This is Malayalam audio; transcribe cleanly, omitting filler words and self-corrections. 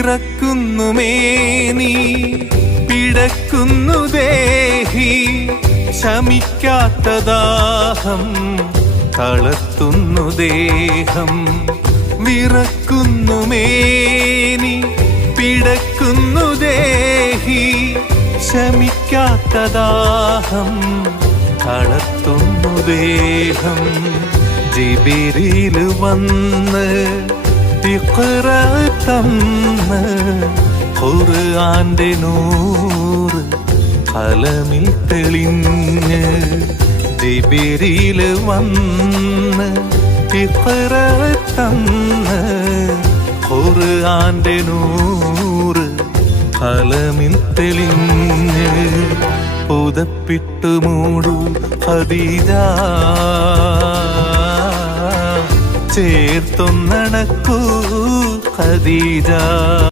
വിറക്കുന്നു മേനി പിടക്കുന്നു ദേഹി ശമിക്കാത്ത ദാഹം തളർത്തുന്നു ദേഹം വിറക്കുന്നു മേനി പിടക്കുന്നു ദേഹി ശമിക്കാത്ത ദാഹം തളർത്തുന്നു ദേഹം ജിബിരിൽ വന്ന് ഇഖ്റ തന്ന് ഖുർആന്റെ നൂറ് ഖലമിൽ തെളിഞ്ഞ് ജിബിരിൽ വന്ന് ഇഖ്റ തന്ന് ഖുർആന്റെ നൂറ് ഖലമിൽ തെളിഞ്ഞ് പുതപ്പിട്ട് മൂടൂ ഖദീജ ചേർത്തൊന്നണക്കൂ ഖദീജ.